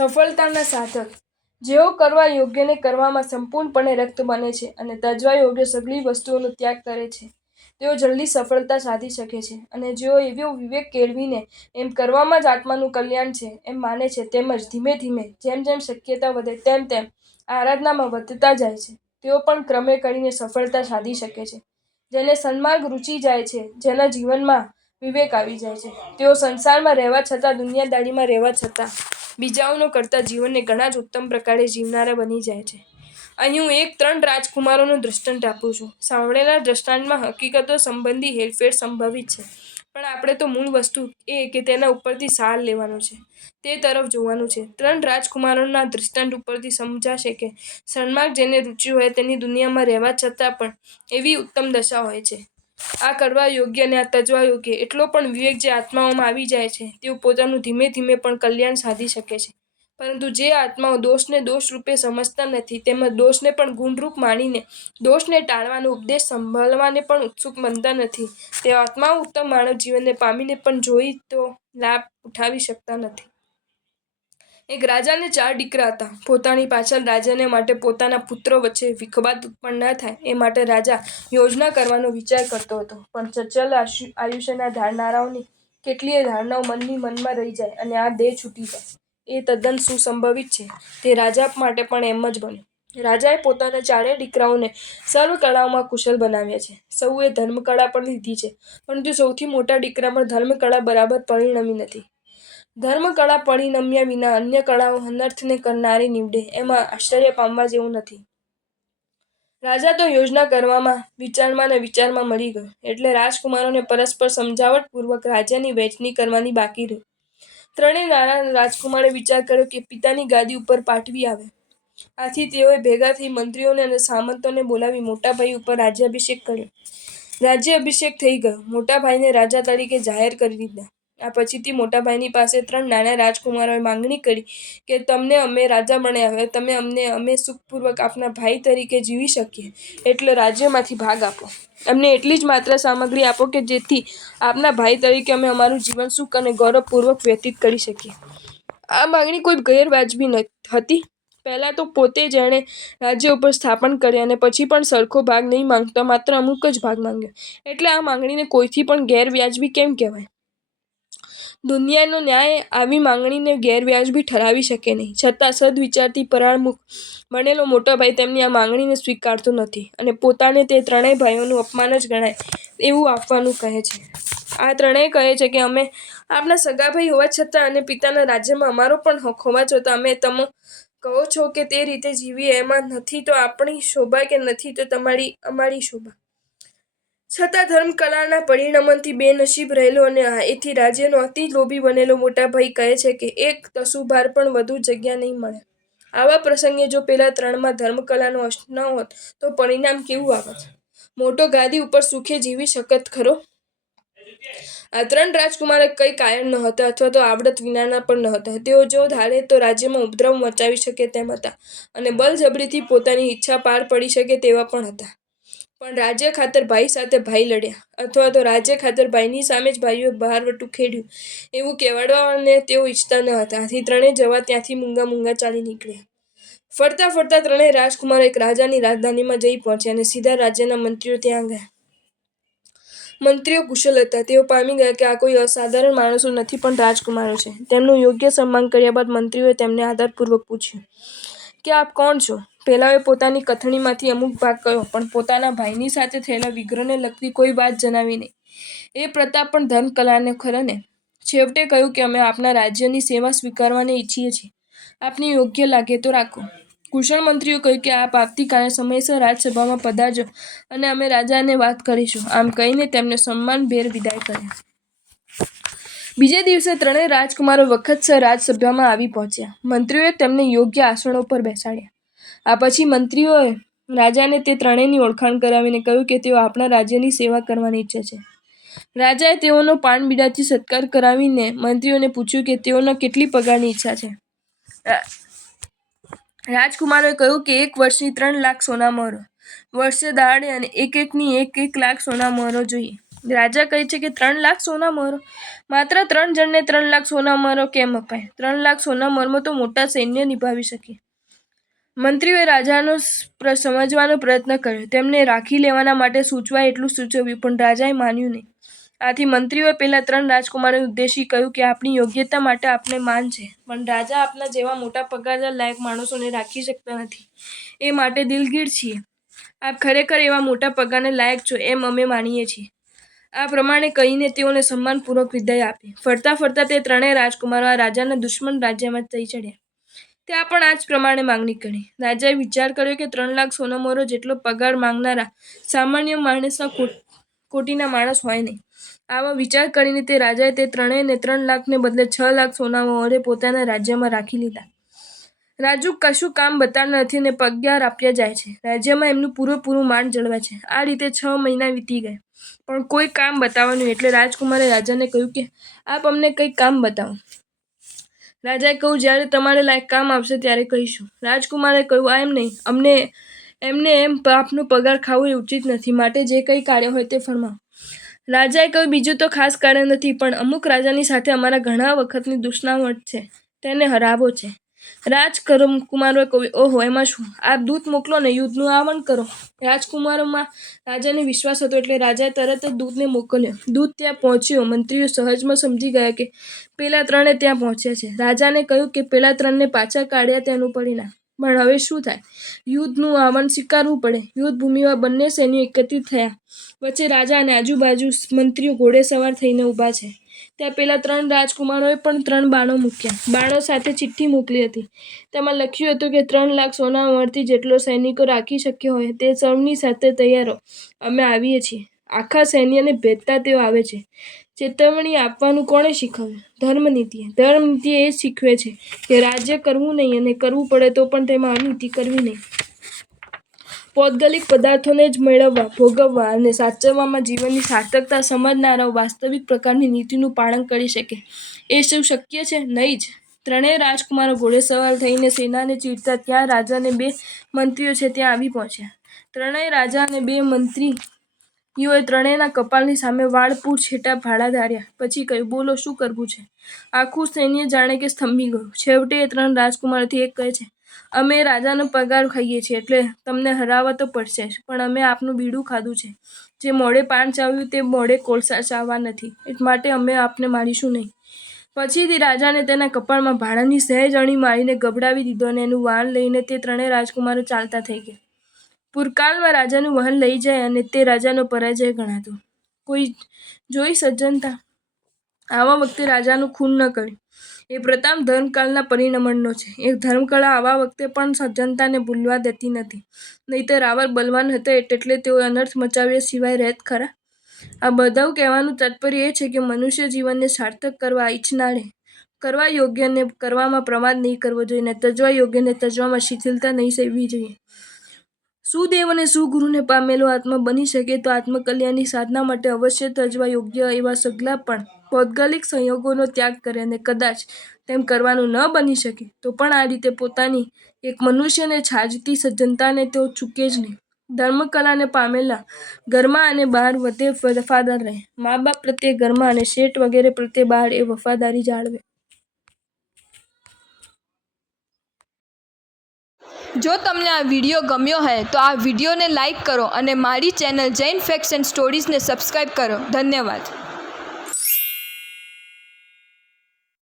સફળતાના સાધક જેઓ કરવા યોગ્યને કરવામાં સંપૂર્ણપણે રક્ત બને છે અને તજવા યોગ્ય સઘળી વસ્તુઓનો ત્યાગ કરે છે, તેઓ જલ્દી સફળતા સાધી શકે છે. અને જેઓ એવો વિવેક કેળવીને એમ કરવામાં જ આત્માનું કલ્યાણ છે એમ માને છે, તેમજ ધીમે ધીમે જેમ જેમ શક્યતા વધે તેમ તેમ આરાધનામાં વધતા જાય છે, તેઓ પણ ક્રમે કરીને સફળતા સાધી શકે છે. જેને સન્માર્ગ રૂચી જાય છે, જેના જીવનમાં વિવેક આવી જાય છે, તેઓ સંસારમાં રહેવા છતાં, દુનિયાદારીમાં રહેવા છતાં બીજાઓનો કરતા જીવનને ઘણા જ ઉત્તમ પ્રકારે જીવનારા બની જાય છે. અહીં હું 3 રાજકુમારોનું દ્રષ્ટાંત આપું છું. સાંભળેલા દ્રષ્ટાંતમાં હકીકતો સંબંધી હેરફેર સંભવિત છે, પણ આપણે તો મૂળ વસ્તુ કે તેના ઉપરથી સાર લેવાનું છે તે તરફ જોવાનું છે. 3 રાજકુમારોના દ્રષ્ટાંત ઉપરથી સમજાશે કે સન્માર્ગ જેને રૂચ્યું હોય તેની દુનિયામાં રહેવા છતાં પણ એવી ઉત્તમ દશા હોય છે. આ કરવા યોગ્ય અને આ તજવા યોગ્ય એટલો પણ વિવેક જે આત્માઓમાં આવી જાય છે, તેઓ પોતાનું ધીમે ધીમે પણ કલ્યાણ સાધી શકે છે. પરંતુ જે આત્માઓ દોષને દોષ રૂપે સમજતા નથી, તેમજ દોષને પણ ગુણરૂપ માનીને દોષને ટાળવાનો ઉપદેશ સંભાળવાને પણ ઉત્સુક બનતા નથી, તેવા આત્માઓ ઉત્તમ માનવ જીવનને પામીને પણ જોઈ તો લાભ ઉઠાવી શકતા નથી. એક રાજાને 4 દીકરા હતા. પોતાની પાછળ રાજાને માટે પોતાના પુત્રો વચ્ચે વિખવાદ ઉત્પન્ન ન થાય એ માટે રાજા યોજના કરવાનો વિચાર કરતો હતો. પણ ચંચલ આયુષ્યના ધારનારાઓની કેટલીય ધારણાઓ મનની મનમાં રહી જાય અને આ દેહ છૂટી જાય, એ તદ્દન સુસંભવિત છે. તે રાજા માટે પણ એમ જ બન્યું. રાજાએ પોતાના 4 દીકરાઓને સર્વ કળાઓમાં કુશળ બનાવ્યા છે. સૌએ ધર્મકળા પણ લીધી છે, પરંતુ સૌથી મોટા દીકરામાં ધર્મકળા બરાબર પરિણમી નથી. ધર્મકળા પરિણમ્યા વિના અન્ય કળાઓ અનર્થને કરનારી નીવડે એમાં આશ્ચર્ય પામવા જેવું નથી. રાજા તો યોજના કરવામાં વિચારમાં ને વિચારમાં મરી ગયો. એટલે રાજકુમારોને પરસ્પર સમજાવટપૂર્વક રાજ્યની વહેંચણી કરવાની બાકી રહી. 3 નાના રાજકુમારે વિચાર કર્યો કે પિતાની ગાદી ઉપર પાટવી આવે. આથી તેઓએ ભેગા થઈ મંત્રીઓને અને સામંતોને બોલાવી મોટા ભાઈ ઉપર રાજ્યાભિષેક કર્યો. રાજ્યાભિષેક થઈ ગયો. મોટા ભાઈને રાજા તરીકે જાહેર કરી દીધા. આ પછીથી મોટા ભાઈની પાસે 3 નાના રાજકુમારોએ માંગણી કરી કે તમને અમે રાજા બનાવ્યા, હવે તમે અમે સુખપૂર્વક આપના ભાઈ તરીકે જીવી શકીએ એટલો રાજ્યમાંથી ભાગ આપો. અમને એટલી જ માત્ર સામગ્રી આપો કે જેથી આપના ભાઈ તરીકે અમે અમારું જીવન સુખ અને ગૌરવપૂર્વક વ્યતીત કરી શકીએ. આ માંગણી કોઈ ગેરવાજબી હતી. પહેલાં તો પોતે જેણે રાજ્ય ઉપર સ્થાપન કર્યા અને પછી પણ સરખો ભાગ નહીં માંગતા, માત્ર અમુક જ ભાગ માંગ્યો, એટલે આ માંગણીને કોઈથી પણ ગેરવ્યાજબી કેમ કહેવાય? દુનિયાનો ન્યાય આવી માંગણીને ગેરવ્યાજબી ઠરાવી શકે નહીં. છતાં સદવિચારથી પરાણમુખ બનેલો મોટો ભાઈ તેમની આ માંગણીને સ્વીકારતો નથી અને પોતાને તે 3 ભાઈઓનું અપમાન જ ગણાય એવું આપવાનું કહે છે. આ 3 કહે છે કે અમે આપના સગા ભાઈ હોવા છતાં અને પિતાના રાજ્યમાં અમારો પણ હક હોવા છતાં અમે તમે કહો છો કે તે રીતે જીવીએ એમાં નથી તો આપણી શોભા કે નથી તો અમારી શોભા. છતાં ધર્મકળાના પરિણમનથી બેનસીબ રહેલો અને એથી રાજ્યનો અતિ લોભી બનેલો મોટા ભાઈ કહે છે કે 1 તસુભાર પણ વધુ જગ્યા નહીં મળે. આવા પ્રસંગે જો પેલા 3માં ધર્મકળાનો અંશ ન હોત તો પરિણામ કેવું આવત? મોટો ગાદી ઉપર સુખે જીવી શકત ખરો? આ 3 રાજકુમારો કંઈ કાયર નહોતા અથવા તો આવડત વિનાના પણ નહોતા. તેઓ જો ધારે તો રાજ્યમાં ઉપદ્રવ મચાવી શકે તેમ હતા અને બળજબરીથી પોતાની ઈચ્છા પાર પાડી શકે તેવા પણ હતા. પણ રાજ્ય ખાતર ભાઈ સાથે ભાઈ લડ્યા અથવા તો રાજ્ય ખાતર ભાઈની સામે જ ભાઈઓએ બહારવટું ખેડ્યું એવું કહેવાડવાને તેઓ ઈચ્છતા ન હતા. આથી 3 જવા ત્યાંથી મૂંગા મૂંગા ચાલી નીકળ્યા. ફરતા ફરતા 3 રાજકુમારો એક રાજાની રાજધાનીમાં જઈ પહોંચ્યા અને સીધા રાજ્યના મંત્રીઓ ત્યાં ગયા. મંત્રીઓ કુશળ હતા. તેઓ પામી ગયા કે આ કોઈ અસાધારણ માણસો નથી પણ રાજકુમારો છે. તેમનું યોગ્ય સન્માન કર્યા બાદ મંત્રીઓએ તેમને આદરપૂર્વક પૂછ્યું કે આપ કોણ છો? પેલાએ પોતાની કથનીમાંથી અમુક ભાગ કહ્યો, પણ પોતાના ભાઈની સાથે થયેલા વિગ્રહને લગતી કોઈ વાત જણાવી નહીં. એ પ્રતાપ પણ ધર્મકળાનો ખરો ને? છેવટે કહ્યું કે અમે આપના રાજ્યની સેવા સ્વીકારવાને ઈચ્છીએ છીએ. આપને યોગ્ય લાગે તો રાખો. કુશળ મંત્રીઓએ કહ્યું કે આપ આવતીકાલે સમયસર રાજસભામાં પધારજો અને અમે રાજાને વાત કરીશું. આમ કહીને તેમને સન્માનભેર વિદાય કર્યા. બીજે દિવસે 3 રાજકુમારો વખતસર રાજસભામાં આવી પહોંચ્યા. મંત્રીઓએ તેમને યોગ્ય આસનો પર બેસાડ્યા. આ પછી મંત્રીઓએ રાજાને તે 3ની ઓળખાણ કરાવીને કહ્યું કે તેઓ આપણા રાજ્યની સેવા કરવાની ઈચ્છે છે. રાજાએ તેઓનો પાનબીડાથી સત્કાર કરાવીને મંત્રીઓને પૂછ્યું કે તેઓને કેટલી પગારની ઈચ્છા છે. રાજકુમારોએ કહ્યું કે 1 વર્ષની 3 લાખ સોના મહોરો, વર્ષે દહાડે અને એક એકની 1 લાખ સોના મહોરો જોઈએ. રાજા કહે છે કે 3 લાખ સોના મહોરો? માત્ર 3 જણને 3 લાખ સોના મહોરો કેમ અપાય? 3 લાખ સોના મહોરમાં તો મોટા સૈન્ય નિભાવી શકે. મંત્રીઓએ રાજાનો સમજવાનો પ્રયત્ન કર્યો. તેમને રાખી લેવાના માટે સૂચવાય એટલું સૂચવ્યું, પણ રાજાએ માન્યું નહીં. આથી મંત્રીઓએ પેલા 3 રાજકુમારોને ઉદ્દેશી કહ્યું કે આપની યોગ્યતા માટે આપને માન છે, પણ રાજા આપના જેવા મોટા પગારદાર લાયક માણસોને રાખી શકતા નથી. એ માટે દિલગીર છીએ. આપ ખરેખર એવા મોટા પગારને લાયક છો એમ અમે માનીએ છીએ. આ પ્રમાણે કહીને તેઓને સન્માનપૂર્વક વિદાય આપી. ફરતા ફરતા તે 3 રાજકુમારો આ રાજાના દુશ્મન રાજ્યમાં જઈ ચડ્યા. ત્યાં પણ આ જ પ્રમાણે માંગણી કરી. રાજાએ વિચાર કર્યો કે 3 લાખ સોના મહોરો જેટલો પગાર માંગનારા સામાન્ય માણસના કોટીના માણસ હોય નહીં. આવા વિચાર કરીને તે રાજાએ તે 3ને 3 લાખને બદલે 6 લાખ સોના મહોરે પોતાના રાજ્યમાં રાખી લીધા. રાજુ કશું કામ બતાડતા નથી અને પગાર આપ્યા જાય છે. રાજ્યમાં એમનું પૂરેપૂરું માન જળવાય છે. આ રીતે 6 મહિના વીતી ગયા, પણ કોઈ કામ બતાવ્યું નહીં. એટલે રાજકુમારે રાજાને કહ્યું કે આપ અમને કંઈક કામ બતાવો. રાજાએ કહ્યું, જ્યારે તમારે લાયક કામ આવશે ત્યારે કહીશું. રાજકુમારે કહ્યું, એમ નહીં, એમને એમ આપનો પગાર ખાવો એ ઉચિત નથી, માટે જે કંઈ કાર્ય હોય તે ફરમાવો. રાજાએ કહ્યું, બીજું તો ખાસ કાર્ય નથી, પણ અમુક રાજાની સાથે અમારા ઘણા વખતની દુશ્મનાવટ છે, તેને હરાવવો છે. રાજકુમારોએ કહ્યું, ઓહો, એમાં શું? આપ દૂત મોકલો ને યુદ્ધનું આહ્વાન કરો. રાજકુમારોમાં રાજાને વિશ્વાસ હતો એટલે રાજાએ તરત જ દૂતને મોકલ્યો. દૂત ત્યાં પહોંચ્યો. મંત્રીઓ સહજમાં સમજી ગયા કે પેલા 3 ત્યાં પહોંચ્યા છે. રાજાને કહ્યું કે પેલા 3ને પાછા કાઢ્યા તેનું પરિણામ. પણ હવે શું થાય? યુદ્ધનું આહ્વાન સ્વીકારવું પડે. યુદ્ધ ભૂમિમાં બંને સૈન્યો એકત્રિત થયા. વચ્ચે રાજા અને આજુબાજુ મંત્રીઓ ઘોડેસવાર થઈને ઊભા છે. ત્યાં પેલા 3 રાજકુમારોએ પણ 3 બાણો મૂક્યા. બાણો સાથે ચિઠ્ઠી મોકલી હતી. તેમાં લખ્યું હતું કે 3 લાખ સોના મહોરથી જેટલો સૈનિકો રાખી શક્ય હોય તે સૌની સાથે તૈયાર રહો. અમે આવીએ છીએ. આખા સૈન્યને ભેદતા તેઓ આવે છે. ચેતવણી આપવાનું કોણે શીખવ્યું? ધર્મનીતિએ. ધર્મનીતિ એ શીખવે છે કે રાજ્ય કરવું નહીં, અને કરવું પડે તો પણ તેમાં અનીતિ કરવી નહીં. પૌદ્ગલિક પદાર્થોને જ મેળવવા, ભોગવવા અને સાચવવામાં જીવનની સાર્થકતા સમજનારાઓ વાસ્તવિક પ્રકારની નીતિનું પાલન કરી શકે. એ શું શક્ય છે? નહીં જ. 3 રાજકુમારો ઘોડેસવાર થઈને સેનાને ચીરતા ત્યાં રાજા અને 2 મંત્રીઓ છે ત્યાં આવી પહોંચ્યા. 3 રાજા અને 2 મંત્રીઓએ 3ના કપાળની સામે વાળ પૂંછેટા ભાલા ધાર્યા. પછી કહ્યું, બોલો, શું કરવું છે? આખું સૈન્ય જાણે કે સ્તંભી ગયું. છેવટે એ 3 રાજકુમારોથી એક કહે છે, અમે રાજાનો પગાર ખાઈએ છીએ, એટલે તમને હરાવવા તો પડશે જ, પણ અમે આપનું બીડું ખાધું છે. જે મોઢે પાન ચાવ્યું તે મોઢે કોળસા ચાવવા નથી, માટે અમે આપને મારીશું નહીં. પછીથી રાજાને તેના કપાળમાં ભાલાની સહેજ અણી મારીને ગભડાવી દીધો અને એનું વાહન લઈને તે 3 રાજકુમારો ચાલતા થઈ ગયા. પૂરકાળમાં રાજાનું વાહન લઈ જાય અને તે રાજાનો પરાજય ગણાતો. કોઈ જોઈ સજ્જનતા? આવા વખતે રાજાનું ખૂન ન કર્યું એ પ્રતાપ ધર્મકાળના પરિણમણનો છે. એક ધર્મકળા આવા વખતે પણ સજ્જનતાને ભૂલવા દેતી નથી. નહીંતર રાવણ બલવાન હતા એટલે તેઓ અનર્થ મચાવ્યા સિવાય રહેત ખરા? આ બધું કહેવાનું તાત્પર્ય એ છે કે મનુષ્ય જીવનને સાર્થક કરવા ઈચ્છનારે કરવા યોગ્યને કરવામાં પ્રમાદ નહીં કરવો જોઈએ, અને તજવા યોગ્યને તજવામાં શિથિલતા નહીં સેવવી જોઈએ. સુદેવ અને સુગુરુને પામેલો આત્મા બની શકે તો આત્મકલ્યાણની સાધના માટે અવશ્ય તજવા યોગ્ય એવા સગલા પણ પૌદ્ગલિક સંયોગોનો ત્યાગ કરે, અને કદાચ તેમ કરવાનું ન બની શકે તો પણ આ રીતે પોતાની એક મનુષ્યને છાજતી સજ્જનતાને તો ચૂકે જ નહીં. ધર્મકલાને પામેલા ઘરમાં અને બહાર વધે વફાદાર રહે. મા બાપ પ્રત્યે ઘરમાં અને શેઠ વગેરે પ્રત્યે બહાર એ વફાદારી જાળવે. જો તમને આ વિડીયો ગમ્યો હોય તો આ વિડીયોને લાઈક કરો અને મારી ચેનલ જૈન ફેક્ટ્સ એન્ડ સ્ટોરીઝને સબસ્ક્રાઈબ કરો. ધન્યવાદ.